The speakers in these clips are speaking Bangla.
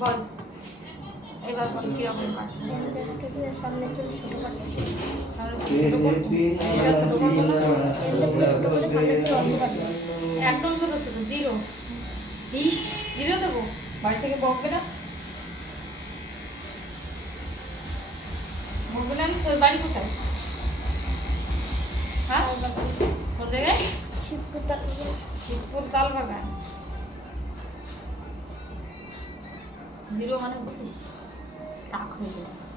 বল এবার বল কি রকম কাট সামনে চলে ছোট কাট একদম ছোট ছোট জিরো ইস জিরো দেবো বাড়ি থেকে বকবে না বকবে না তোর বাড়ি কোথায় হ্যাঁ কোন জায়গায় শিবপুর তালবাগান জিরো মানে বুঝিস টাক হয়ে যাবে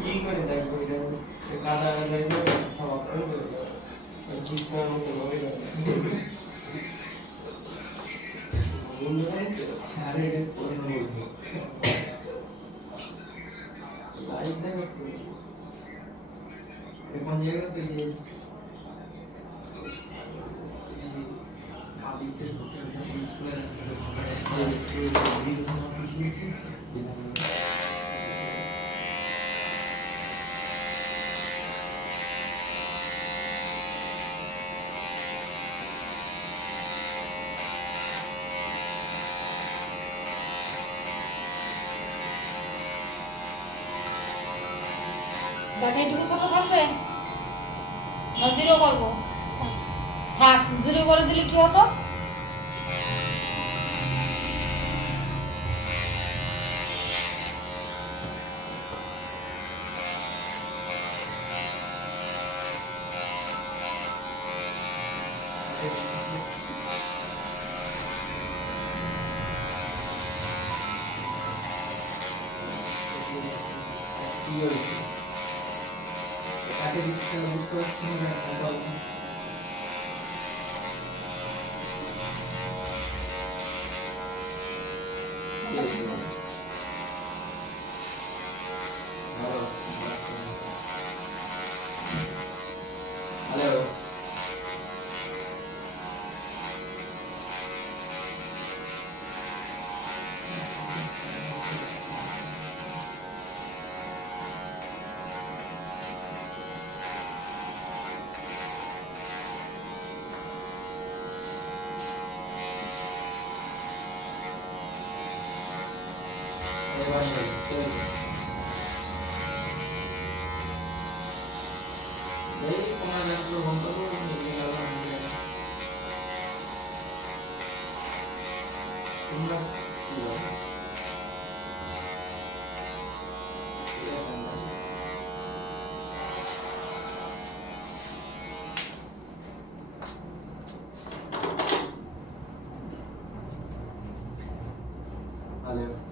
কি করে দেখবো কাদা যাইবে খাওয়া করবে বুঝবার মতো হবে আরে পরে বলবো লাইভ দেখাচ্ছে এখন জায়গাতে গিয়ে আদিত্যের হোটেলটা স্কোয়ার গানে এটুকু ছোট থাকবে না জিরো করবো থাক জিরো করে দিলে কি হতো কাকে দিতে বুঝতে পারছি না হ্যালো Valeu.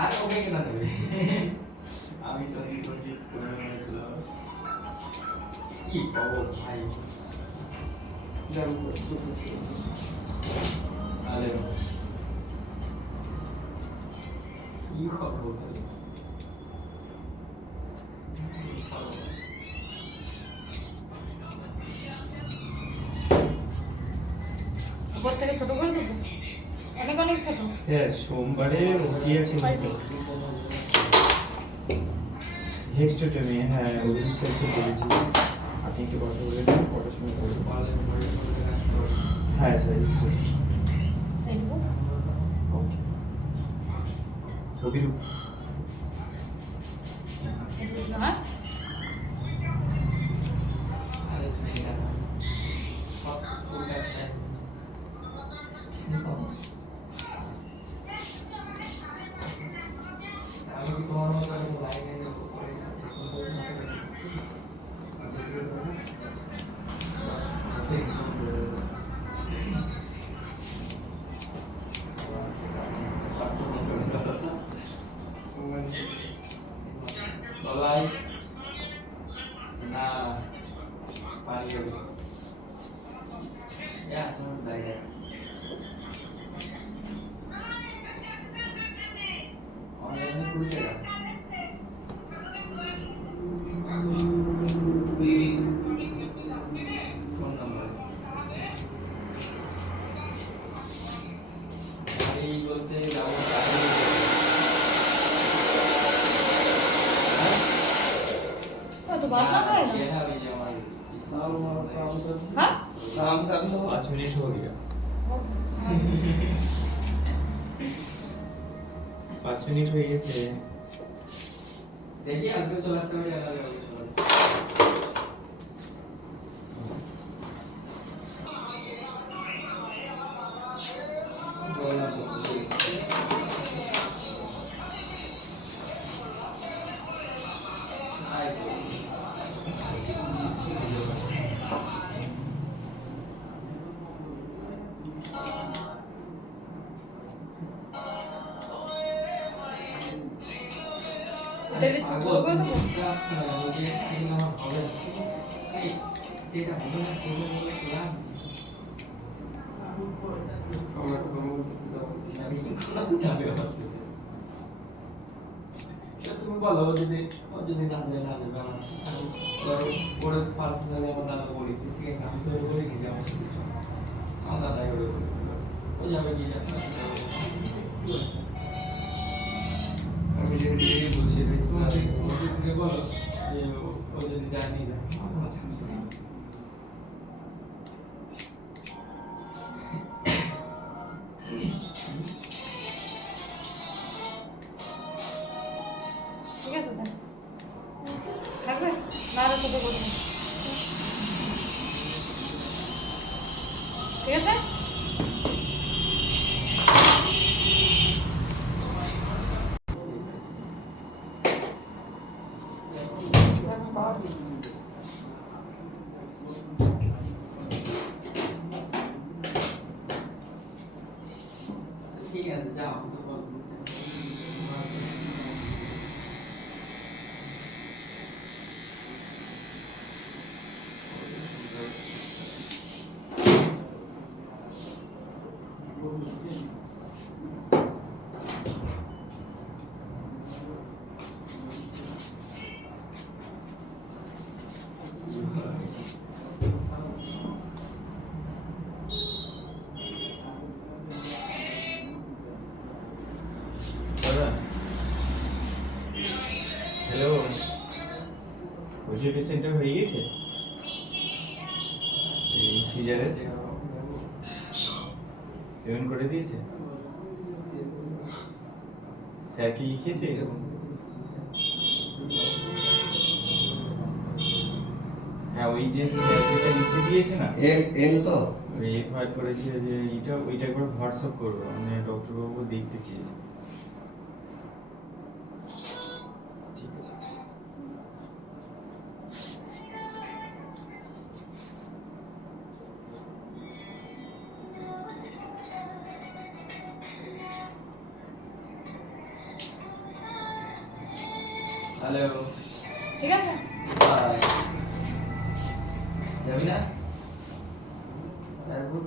আর ওকে কেনা দেবে আমি যদি বলছি পুরো মনে ছিল কি পাবো ভাই কি ব্যায়াম করে আলে কি খবর বলতে উপর থেকে ছোট করে দেবো, অনেক অনেক ছোট। স্যার সোমবারে ওটি আছে কিন্তু হেক্সটোটমি, হ্যাঁ অভিজিৎ স্যারকে বলেছি আপনি একটু কথা বলে দিন কটার সময় করবো। হ্যাঁ স্যার হেক্সটোটমি এইটুকু ওকে অভিরূপ এইটুকু, হ্যাঁ আরে সেটা সব ফুল আছে আমি কি তোমার মতো লাইনে করে বলাই না পানি হবে ya no bayar online খুলে গেল ফোন নাম্বার গাড়ি বলতে যাবো তো বাদ না খায় না, হ্যাঁ 5 मिनट हो गया 5 मिनट হয়ে গেছে দেখি আজকে চলে আসতে হবে জানা যাবে তাহলে ছোট করে দেবো। তুমি বলো যদি যদি না যায় না যাবে ওর পার্সোনালি আমার দাদা বলেছি ঠিক আছে আমি তো বলি কি আমার সাথে চল আমার দাদাই ওরে বলেছিল ও যাবে কি যাবে আমি যদি বসে রয়েছি তোমাকে বলো যে ও যদি জানি না আমার সাথে ঠিক আছে দেখ থাকবে না, আরো ছোট করে দেবো। ঠিক আছে ঠিক আছে যাও দাদা হ্যালো ওজি পেশেন্টটা হয়ে গেছে এই সিজারের পেমেন্ট করে দিয়েছে স্যার কি লিখেছে হ্যাঁ ওই যে স্যার যেটা লিখে দিয়েছে না এল তো ওই এফআইআর করেছিল যে ওইটা একবার হোয়াটসঅ্যাপ করবো মানে ডক্টর বাবু দেখতে চেয়েছে ঠিক আছে হ্যালো ঠিক আছে যাবি না তারপর